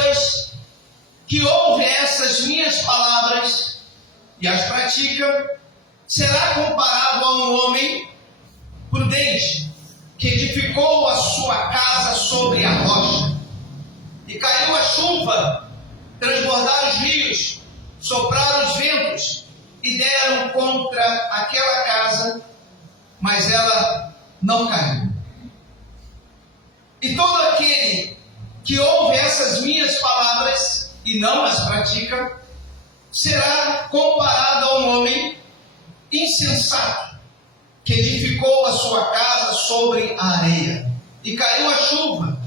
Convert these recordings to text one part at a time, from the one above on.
pessoas que ouvem essas minhas palavras e as praticam será comparado a um homem prudente que edificou a sua casa sobre a rocha. E caiu a chuva, transbordaram os rios, sopraram os ventos e deram contra aquela casa, mas ela não caiu. E todo aquele que ouve essas minhas palavras e não as pratica, será comparado a um homem insensato que edificou a sua casa sobre a areia. E caiu a chuva,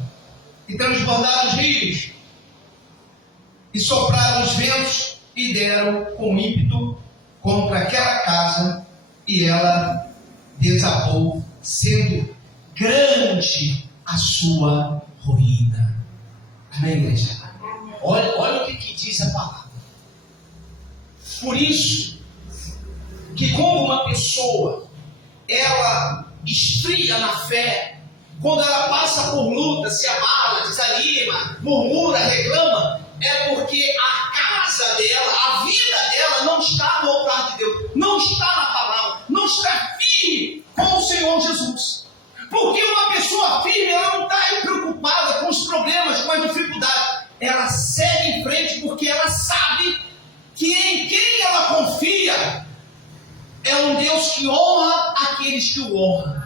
e transbordaram os rios, e sopraram os ventos, e deram com ímpeto contra aquela casa, e ela desabou, sendo grande a sua ruína. Amém, igreja? Olha o que diz a palavra. Por isso, que como uma pessoa, ela esfria na fé, quando ela passa por luta, se abala, desanima, murmura, reclama, é porque a casa dela, a vida dela não está no altar de Deus, não está na palavra, não está firme com o Senhor Jesus. Porque uma pessoa firme, ela não está aí preocupada com os problemas, com as dificuldades. Ela segue em frente porque ela sabe que em quem ela confia é um Deus que honra aqueles que o honram.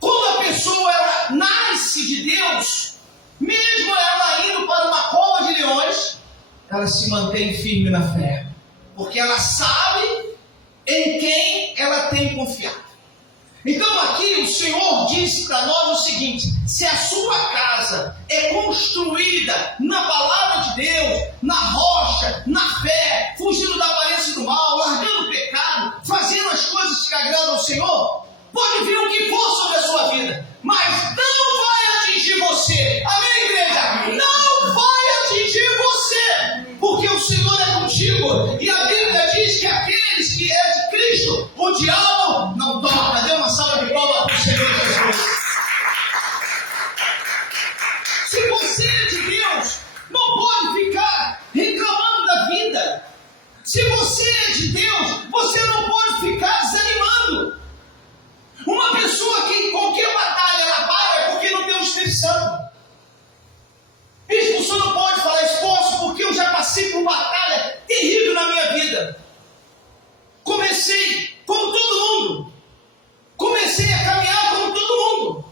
Quando a pessoa ela nasce de Deus, mesmo ela indo para uma cova de leões, ela se mantém firme na fé, porque ela sabe em quem ela tem confiado. Então aqui o Senhor diz para nós o seguinte: se a sua casa é construída na palavra de Deus, na rocha, na fé, fugindo da aparência do mal, largando o pecado, fazendo as coisas que agradam ao Senhor, pode vir o que for sobre a sua vida, mas não vai atingir você. Amém, igreja? Não vai atingir você, porque o Senhor é contigo. E a Bíblia diz que aqueles que é de Cristo, o diabo não toca. Dê uma salva de palmas para o Senhor Jesus. Se você é de Deus, não pode ficar reclamando da vida. Se você é de Deus, você não pode ficar desanimando. Uma pessoa que em qualquer batalha ela para é porque não tem o Espírito Santo. Isso você não pode falar, esforço, porque eu já passei por batalha terrível na minha vida. Comecei como todo mundo. Comecei a caminhar como todo mundo.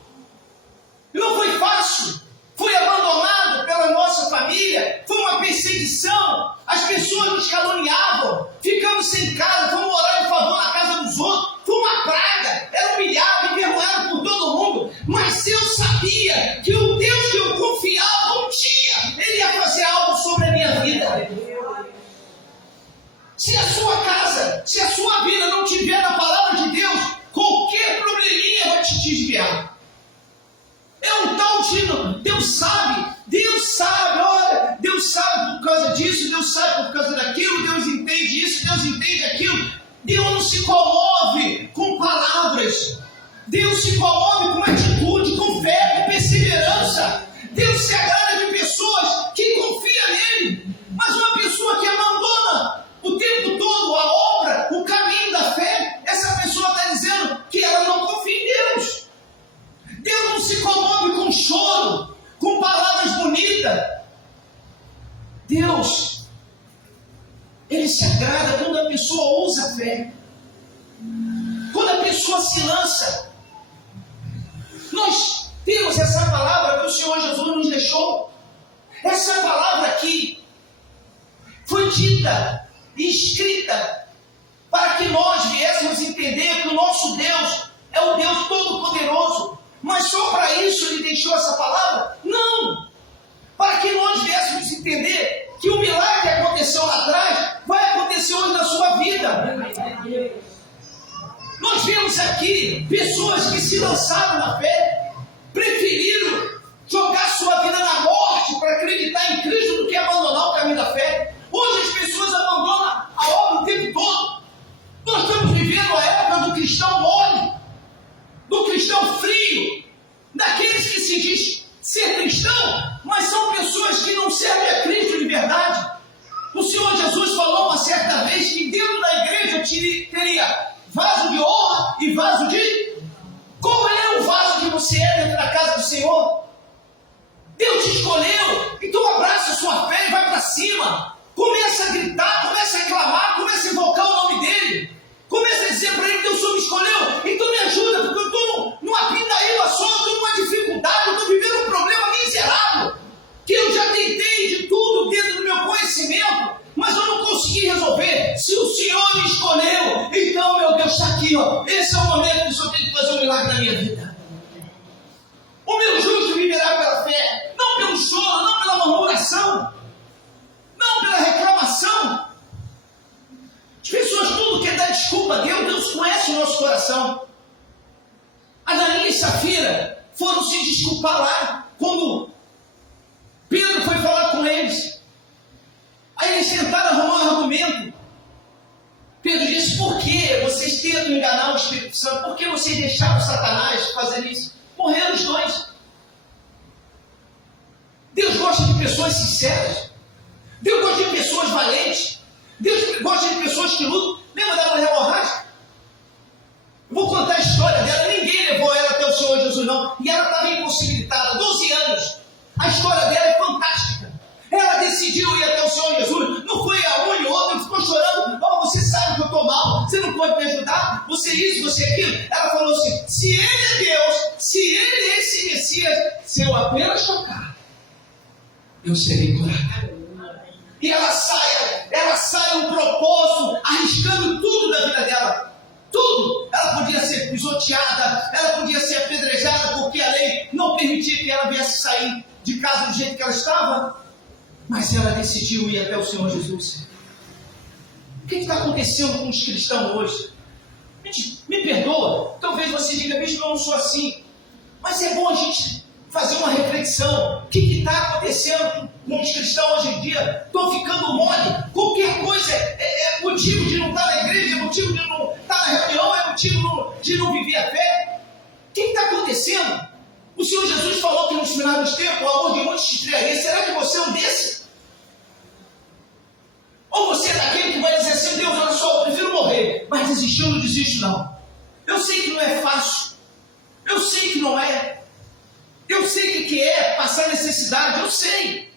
E não foi fácil. Fui abandonado pela nossa família. Foi uma perseguição. As pessoas nos caluniavam. Ficamos sem casa. Fomos morar em favor na casa dos outros. Foi uma praga. Era humilhado, envergonhado por todo mundo. Mas eu sabia que o Deus que eu confiava, um dia Ele ia fazer algo sobre a minha vida. Se a sua casa, se a sua vida não tiver na palavra de Deus, qualquer probleminha vai te desviar. É um tal de Deus sabe, olha, Deus sabe por causa disso, Deus sabe por causa daquilo, Deus entende isso, Deus entende aquilo. Deus não se comove com palavras, Deus se comove com atitude, com fé, com perseverança. Deus se agrada de pessoas que confiam nele, mas uma pessoa que abandona o tempo todo a obra, o caminho da fé, essa pessoa está dizendo que ela não confia em Deus. Deus não se comove com choro, com palavras bonitas. Deus, Ele se agrada quando a pessoa usa a fé, quando a pessoa se lança. Nós temos essa palavra que o Senhor Jesus nos deixou. Essa palavra aqui foi dita e escrita para que nós viéssemos entender que o nosso Deus é o Deus Todo-Poderoso. Mas só para isso Ele deixou essa palavra? Não! Para que nós viéssemos entender que o milagre que aconteceu lá atrás vai acontecer hoje na sua vida. Nós vemos aqui pessoas que se lançaram na fé, preferiram jogar sua vida na morte para acreditar em Cristo do que abandonar o caminho da fé. Hoje as pessoas abandonam a obra o tempo todo. Nós estamos vivendo a época do cristão mole, do cristão frio, daqueles que se diz ser cristão, mas são pessoas que não servem a Cristo de verdade. O Senhor Jesus falou uma certa vez que dentro da igreja teria vaso de honra e vaso de... Qual é o vaso que você é dentro da casa do Senhor? Deus te escolheu, então abraça a sua fé e vai para cima. Começa a gritar, começa a clamar, começa a invocar o nome dele. Começa a dizer para ele que o Senhor me escolheu, então me ajuda, porque eu estou numa pindaíba só, eu estou numa dificuldade, eu estou vivendo um problema miserável, que eu já tentei de tudo dentro do meu conhecimento, mas eu não consegui resolver. Se o Senhor me escolheu, então, meu Deus, está aqui, ó. Esse é o momento que o Senhor tem que fazer um milagre na minha vida. O meu justo viverá pela fé, não pelo choro, não pela murmuração, não pela reclamação. As pessoas tudo quer dar desculpa a Deus. Deus conhece o nosso coração. Ananias e Safira foram se desculpar lá, quando Pedro foi falar com eles. Aí eles tentaram arrumar um argumento. Pedro disse: por que vocês tentam enganar o Espírito Santo? Por que vocês deixaram Satanás fazer isso? Morreram os dois. Deus gosta de pessoas sinceras. Deus gosta de pessoas valentes. Deus gosta de pessoas que lutam. Lembra da mulher hemorrágica? Eu vou contar a história dela. Ninguém levou ela até o Senhor Jesus, não. E ela estava impossibilitada, 12 anos. A história dela é fantástica. Ela decidiu ir até o Senhor Jesus. Não foi a uma e outra, ficou chorando. Oh, você sabe que eu estou mal, você não pode me ajudar, você isso, você aquilo. Ela falou assim: se ele é Deus, se ele é esse Messias, se eu apenas tocar, eu serei curada. E ela sai um propósito, arriscando tudo da vida dela. Tudo. Ela podia ser pisoteada, ela podia ser apedrejada, porque a lei não permitia que ela viesse sair de casa do jeito que ela estava. Mas ela decidiu ir até o Senhor Jesus. O que está acontecendo com os cristãos hoje? Gente, me perdoa, talvez você diga: bicho, eu não sou assim. Mas é bom a gente fazer uma reflexão. O que está acontecendo com os cristãos hoje em dia? Estão ficando mole. Qualquer coisa é motivo de não estar na igreja, é motivo de não estar na reunião, é motivo de não viver a fé. O que está acontecendo? O Senhor Jesus falou que nos finais dos tempos o amor de muitos se esfriaria. Será que você é um desses? Ou você é daquele que vai dizer assim: Deus, olha só, eu prefiro morrer, mas desistir eu não desisto não. Eu sei que não é fácil, eu sei que não é, eu sei o que é passar necessidade, eu sei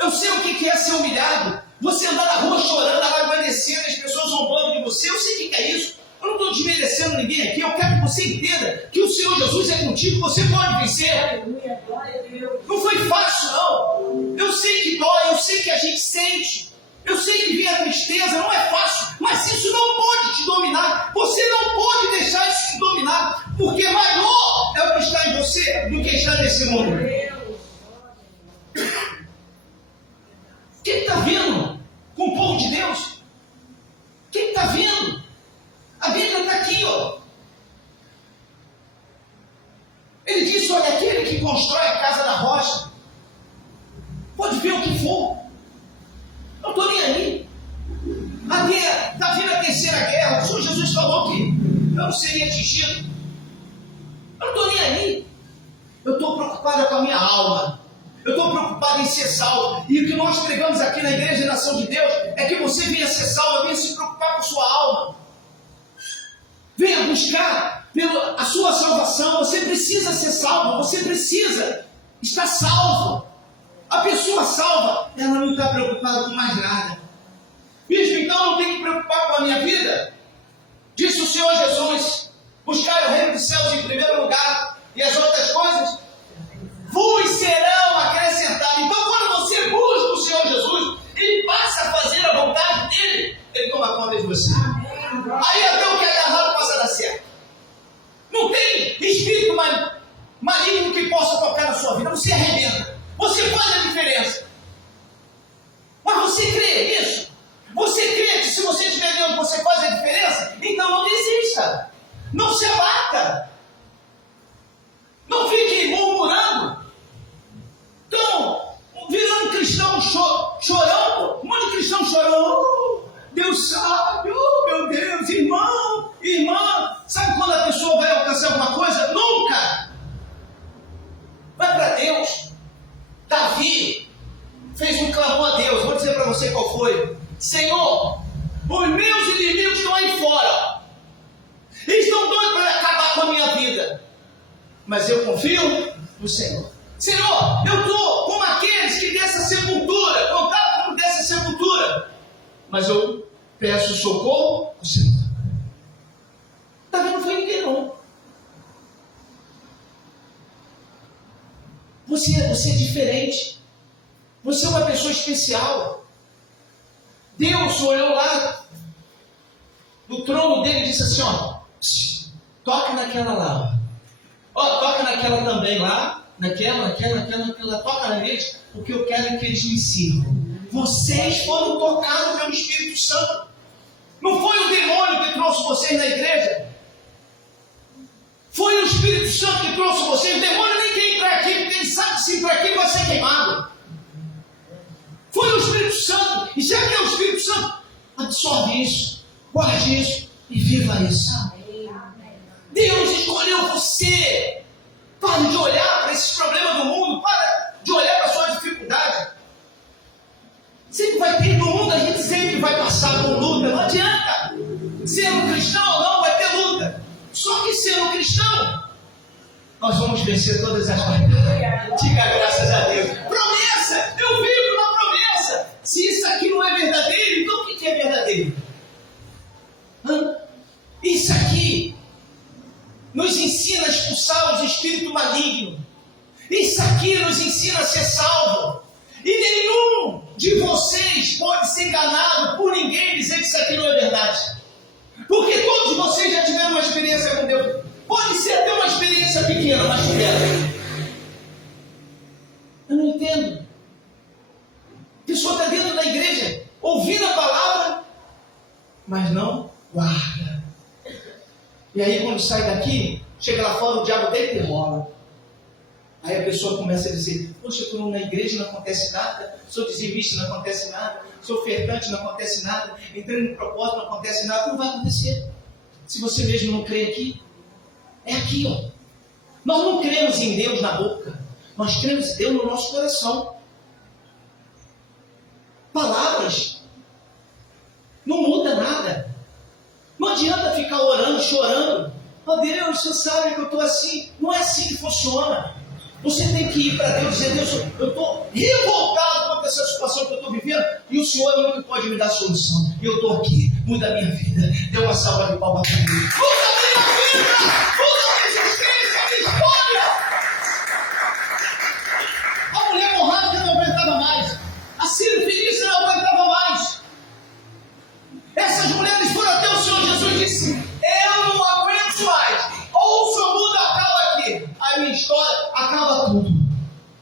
o que é ser humilhado, você andar na rua chorando, agradecendo, as pessoas zombando de você, eu sei o que é isso. Eu não estou desmerecendo ninguém aqui, eu quero que você entenda que o Senhor Jesus é contigo, você pode vencer. Não foi fácil não, eu sei que dói, eu sei que a gente sente, eu sei que vem a tristeza, não é fácil, mas isso não pode te dominar. Você não pode deixar isso te dominar, porque maior é o que está em você do que está nesse mundo. O que está vendo com o povo de Deus? O que está vendo? A Bíblia está aqui, ó. Ele disse: olha, aquele que constrói a casa da rocha pode ver o que for. Não estou nem aí. Está vindo a terceira guerra. O Senhor Jesus falou que eu não seria atingido. Eu não estou nem aí. Eu estou preocupado com a minha alma. Eu estou preocupado em ser salvo. E o que nós pregamos aqui na Igreja Nação de Deus é que você venha ser salvo, venha se preocupar com a sua alma. Venha buscar a sua salvação. Você precisa ser salvo. Você precisa estar salvo. A pessoa salva, ela não está preocupada com mais nada. Bispo, então não tem que preocupar com a minha vida? Disse o Senhor Jesus: buscar o reino dos céus em primeiro lugar, e as outras coisas vos serão acrescentadas. Então, quando você busca o Senhor Jesus, Ele passa a fazer a vontade dEle, Ele toma conta de você. Aí até o que é errado passa a dar certo. Não tem espírito maligno que possa tocar na sua vida. Você arrebenta. Você faz a diferença. Mas você crê nisso? Você crê que se você estiver Deus, você faz a diferença? Então não desista. Não se abata. Não fique murmurando. Então, virando cristão chorão, um monte de cristão chorando. Deus sabe, meu Deus, irmão, irmã. Sabe quando a pessoa vai alcançar alguma coisa? Nunca. Vai para Deus. Davi, fez um clamor a Deus. Vou dizer para você qual foi. Senhor, os meus inimigos estão aí fora. Eles estão doidos para acabar com a minha vida. Mas eu confio no Senhor. Senhor, eu estou como aqueles que dessa sepultura, contado como dessa sepultura. Mas eu peço socorro ao Senhor. Davi não foi ninguém não. Você é diferente. Você é uma pessoa especial. Deus olhou lá do trono dele e disse assim, ó, toca naquela lá. Ó, toca naquela também lá. Naquela, toca na igreja, porque eu quero que eles me sirvam. Vocês foram tocados pelo Espírito Santo. Não foi o demônio que trouxe vocês na igreja. Foi o Espírito Santo que trouxe vocês. O demônio nem quer entrar aqui, porque ele sabe que se entrar aqui vai ser queimado. Foi o Espírito Santo. E já que é o Espírito Santo, absorve isso, guarde isso e viva isso. Deus escolheu você. Pare de olhar para esses problemas do mundo. Para de olhar para a sua dificuldade. Sempre vai ter no mundo, a gente sempre vai passar por luta. Não adianta. Ser um cristão ou não, vai ter luta. Só que sendo cristão, nós vamos vencer todas as batalhas. Diga graças a Deus. Promessa! Eu vivo uma promessa. Se isso aqui não é verdadeiro, então o que é verdadeiro? Isso aqui nos ensina a expulsar os espíritos malignos. Isso aqui nos ensina a ser salvo. E nenhum de vocês pode ser enganado por ninguém dizer que isso aqui não é verdade. Porque todos vocês já tiveram uma experiência com Deus. Pode ser até uma experiência pequena, mas tiveram. Eu não entendo. A pessoa está dentro da igreja, ouvindo a palavra, mas não guarda. E aí quando sai daqui, chega lá fora, o diabo deita e rola. Aí a pessoa começa a dizer, poxa, eu estou na igreja, não acontece nada, sou dizimista, não acontece nada, sou ofertante, não acontece nada, entrei no propósito, não acontece nada. Não vai acontecer. Se você mesmo não crê aqui, é aqui, ó. Nós não cremos em Deus na boca, nós cremos em Deus no nosso coração. Palavras não muda nada. Não adianta ficar orando, chorando. Oh Deus, você sabe que eu estou assim. Não é assim que funciona. Você tem que ir para Deus e dizer, Deus, eu estou revoltado contra essa situação que eu estou vivendo e o Senhor é o único que pode me dar solução. E eu estou aqui, muda a minha vida. Dê uma salva de palmas para mim. Muda a minha vida! Muda a minha existência, a minha história! A mulher morrada não aguentava mais. A Sírio Fenícia não aguentava mais. Essas mulheres foram até o Senhor Jesus e disse, eu não aguento mais. Ou o Senhor muda, acaba aqui. A minha história acaba tudo.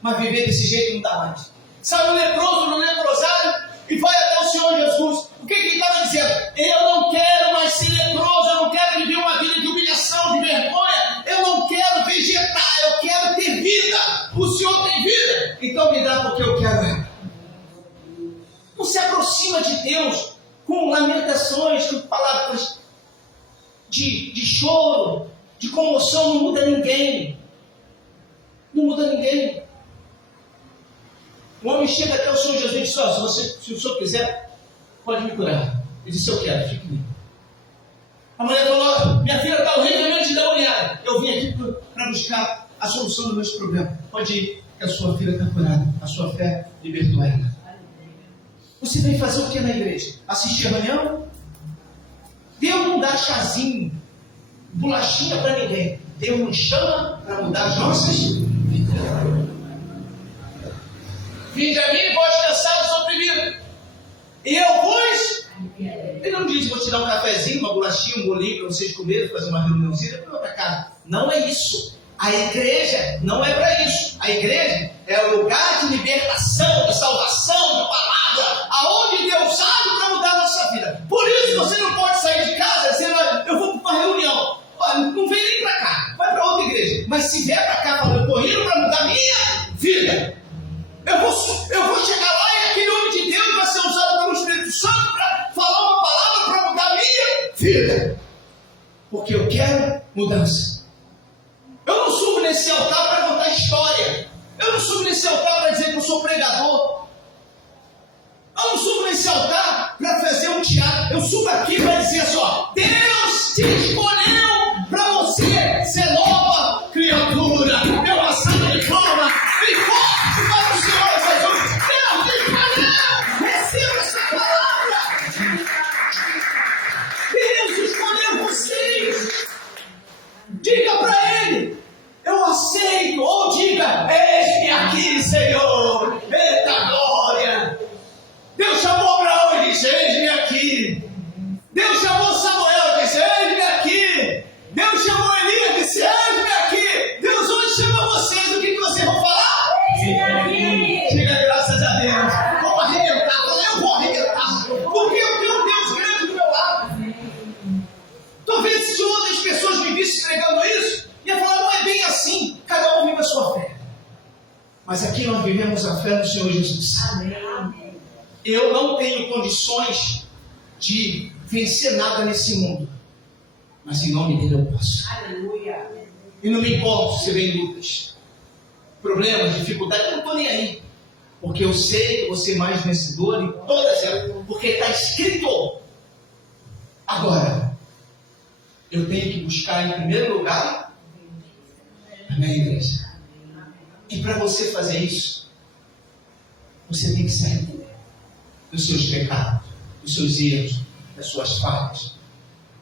Mas viver desse jeito não dá mais. Sai o leproso no leprosário e vai até o Senhor Jesus. O que ele estava dizendo? Eu não quero mais ser leproso, eu não quero viver uma vida de humilhação, de vergonha. Eu não quero vegetar, eu quero ter vida. O Senhor tem vida, então me dá porque eu quero. Não se aproxima de Deus com lamentações, com palavras de choro, de comoção. Não muda ninguém. Não muda ninguém. O homem chega até o Senhor Jesus e diz, ó, se o Senhor quiser, pode me curar. Ele disse, eu quero, fique limpo. A mulher falou, minha filha está horrivelmente endemoniada. Eu vim aqui para buscar a solução dos meus problemas. Pode ir, que a sua filha está curada. A sua fé libertou ela. Você vem fazer o que na igreja? Assistir a reunião? Deus não dá chazinho, bolachinha para ninguém. Deus nos chama para mudar as nossas vidas. Vinde a mim, vós cansados e oprimidos, e eu vos... Ele não diz, vou te dar um cafezinho, uma bolachinha, um bolinho para vocês comerem, fazer uma reuniãozinha para cá. Não é isso. A igreja não é para isso. A igreja é o lugar de libertação, de salvação, de palavra, aonde Deus abre para mudar a nossa vida. Por isso você não pode sair de casa dizendo, eu vou para uma reunião. Não vem nem para cá, vai para outra igreja. Mas se vier para cá falando, eu estou indo para mudar a minha vida. Eu vou chegar lá e aquele homem de Deus vai ser usado pelo Espírito Santo para falar uma palavra para mudar a minha vida. Porque eu quero mudança. Eu não subo nesse altar para contar história. Eu não subo nesse altar para dizer que eu sou pregador. sul daqui vai dizer assim, ó, Deus te escolheu para você ser nova criatura. Deu uma salva de palmas bem forte para o Senhor Jesus. Deus te escolheu. Receba essa palavra. Deus escolheu vocês. Diga para Ele, eu aceito. Ou diga, eis-me aqui, Senhor. Eita glória. Deus chamou Abraão e disse, eis-me aqui. Deus chamou Samuel e disse, eis-me aqui. Deus chamou Elias e disse, eis-me aqui. Deus hoje chama vocês, o que vocês vão falar? Eis-me aqui. Diga graças a Deus. Vamos arrebentar. Fala, eu vou arrebentar. Porque eu tenho um Deus grande do meu lado. Talvez se outras pessoas me vissem pregando isso, ia falar, não é bem assim. Cada um vive a sua fé. Mas aqui nós vivemos a fé no Senhor Jesus. Amém. Eu não tenho condições de vencer nada nesse mundo. Mas em nome dele eu posso. Aleluia. E não me importa se vem lutas, problemas, dificuldades, eu não estou nem aí. Porque eu sei que você é mais vencedor em todas elas. Porque está escrito. Agora, eu tenho que buscar em primeiro lugar a minha igreja. E para você fazer isso, você tem que se arrepender dos seus pecados, dos seus erros, das suas falhas.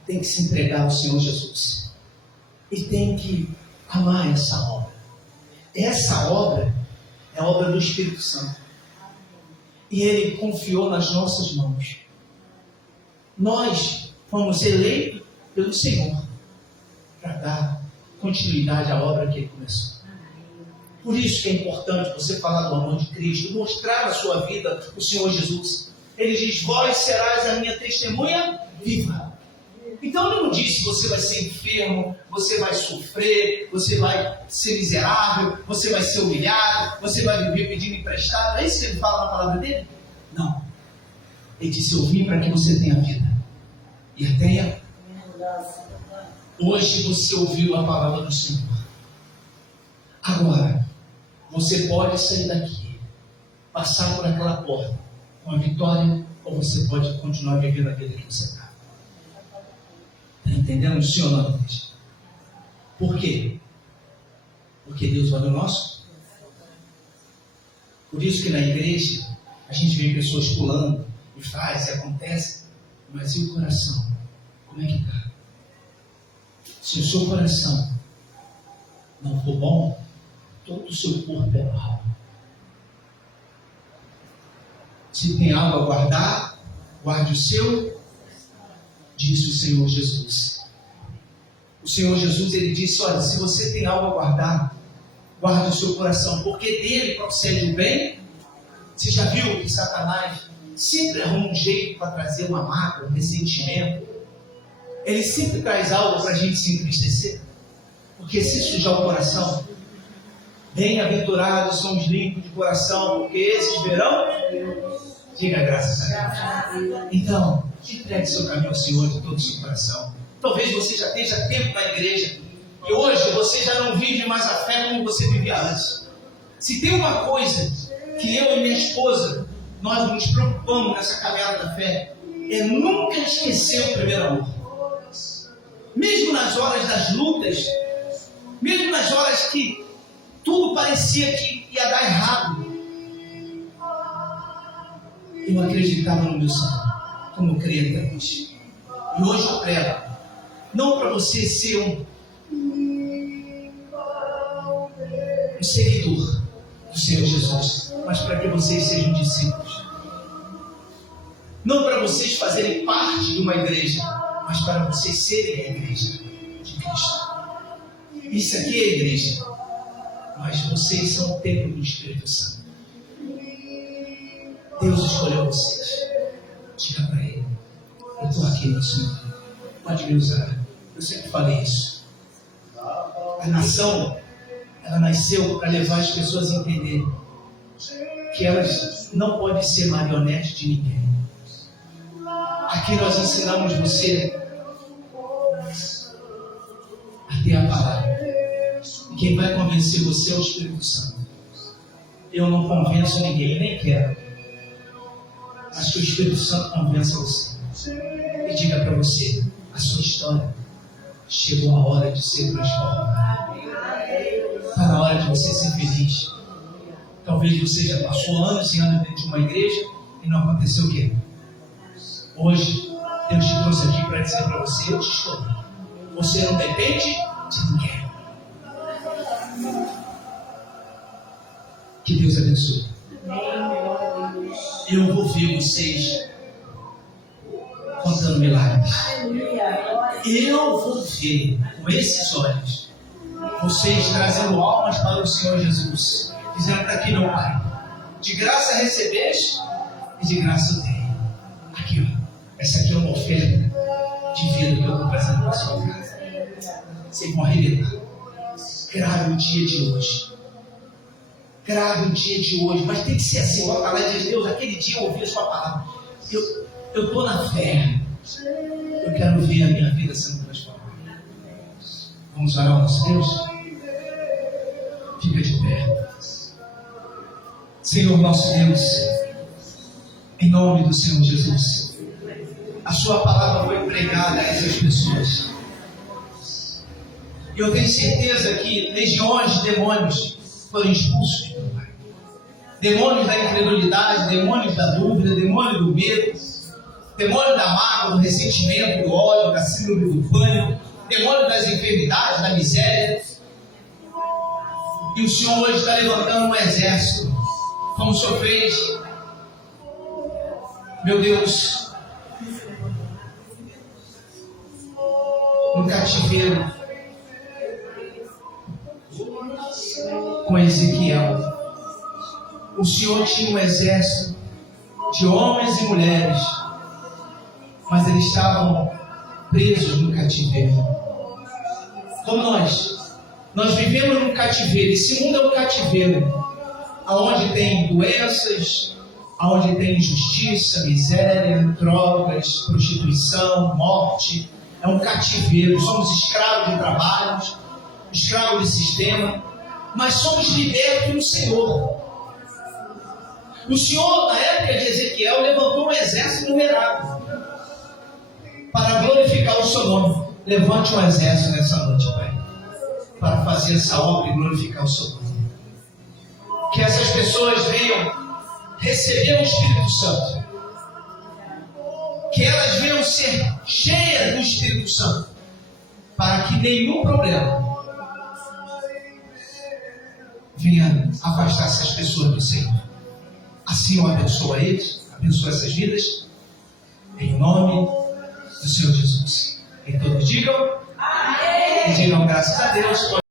Tem que se entregar ao Senhor Jesus. E tem que amar essa obra. Essa obra é a obra do Espírito Santo. E Ele confiou nas nossas mãos. Nós fomos eleitos pelo Senhor para dar continuidade à obra que Ele começou. Por isso que é importante você falar do amor de Cristo, mostrar na sua vida o Senhor Jesus. Ele diz, vós serás a minha testemunha viva. Então ele não diz que você vai ser enfermo, você vai sofrer, você vai ser miserável, você vai ser humilhado, você vai viver pedindo emprestado. É isso que ele fala na palavra dele? Não. Ele disse, eu vim para que você tenha vida. E a tenha. Hoje você ouviu a palavra do Senhor. Agora, você pode sair daqui, passar por aquela porta com a vitória, ou você pode continuar vivendo a vida que você está. Está entendendo, senhor? Não, por quê? Porque Deus olha o nosso. Por isso que na igreja a gente vê pessoas pulando e faz, e acontece, mas e o coração? Como é que está? Se o seu coração não for bom, todo o seu corpo é mal. Se tem algo a guardar, guarde o seu, disse o Senhor Jesus. O Senhor Jesus, ele disse, olha, se você tem algo a guardar, guarde o seu coração, porque dele procede o bem. Você já viu que Satanás sempre arruma um jeito para trazer uma mágoa, um ressentimento? Ele sempre traz algo para a gente se entristecer. Porque se sujar o coração, bem-aventurados são os limpos de coração, porque esses verão, diga graças a Deus. Então, entregue seu caminho ao Senhor de todo o seu coração. Talvez você já esteja tempo na igreja e hoje você já não vive mais a fé como você vivia antes. Se tem uma coisa que eu e minha esposa nós nos preocupamos nessa caminhada da fé, é nunca esquecer o primeiro amor. Mesmo nas horas das lutas, mesmo nas horas que tudo parecia que ia dar errado, eu acreditava no meu Senhor, como eu creio até hoje. E hoje eu prego, não para você ser um seguidor do Senhor Jesus, mas para que vocês sejam discípulos. Não para vocês fazerem parte de uma igreja, mas para vocês serem a igreja de Cristo. Isso aqui é a igreja, mas vocês são o templo do Espírito Santo. Deus escolheu vocês. Diga para Ele, eu estou aqui, meu Senhor, pode me usar. Eu sempre falei isso. A nação, ela nasceu para levar as pessoas a entenderem que elas não podem ser marionetes de ninguém. Aqui nós ensinamos você a ter a palavra. E quem vai convencer você é o Espírito Santo. Eu não convenço ninguém, nem quero. Mas que o Espírito Santo convença você. e diga para você: a sua história chegou a hora de ser transformada. Está na hora de você ser feliz. Talvez você já passou anos e anos dentro de uma igreja e não aconteceu o quê? Hoje, Deus te trouxe aqui para dizer para você: eu te estou. Você não depende de ninguém. Que Deus abençoe. Eu vou ver vocês contando milagres. Eu vou ver com esses olhos vocês trazendo almas para o Senhor Jesus, dizendo: está aqui, meu Pai, de graça recebeste e de graça eu tenho. Aqui, ó, essa aqui é uma oferta de vida que eu estou trazendo para a sua casa. Sem morrer, grave o dia de hoje. Grave o dia de hoje, mas tem que ser assim. Bota lá e diz: Deus, aquele dia eu ouvi a sua palavra. Eu estou na fé. Eu quero ver a minha vida sendo transformada. Vamos orar ao nosso Deus? Fica de pé. Senhor nosso Deus, em nome do Senhor Jesus, a sua palavra foi pregada a essas pessoas. E eu tenho certeza que legiões de demônios foram expulsos, meu Pai. Demônios da incredulidade, demônios da dúvida, demônio do medo, demônio da mágoa, do ressentimento, do ódio, da síndrome do pânico, demônio das enfermidades, da miséria. E o Senhor hoje está levantando um exército, como o Senhor fez, meu Deus, no cativeiro com Ezequiel. O Senhor tinha um exército de homens e mulheres, mas eles estavam presos no cativeiro. Como nós vivemos no cativeiro. Esse mundo é um cativeiro, aonde tem doenças, aonde tem injustiça, miséria, drogas, prostituição, morte. É um cativeiro. Somos escravos de trabalhos, escravos de sistema, mas somos libertos no Senhor. O Senhor, na época de Ezequiel, levantou um exército numerado para glorificar o seu nome. Levante um exército nessa noite, Pai, para fazer essa obra e glorificar o seu nome. Que essas pessoas venham receber o Espírito Santo, que elas venham ser cheias do Espírito Santo, para que nenhum problema venha afastar essas pessoas do Senhor. Assim eu abençoo eles, abençoo essas vidas, em nome do Senhor Jesus. E todos digam amém. E digam graças a Deus.